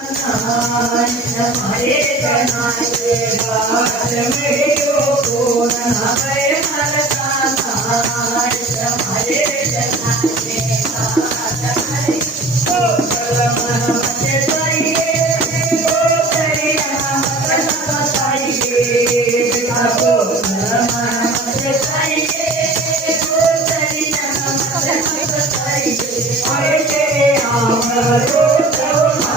हरे जनाए बात मेरे पूर्ण हरे मरता हरे जनाए बात हरे मन मत चाहिए वो करिया मत बताइए बाबू मन मत चाहिए वो करिया मत बताइए ऐसे आमरो मैं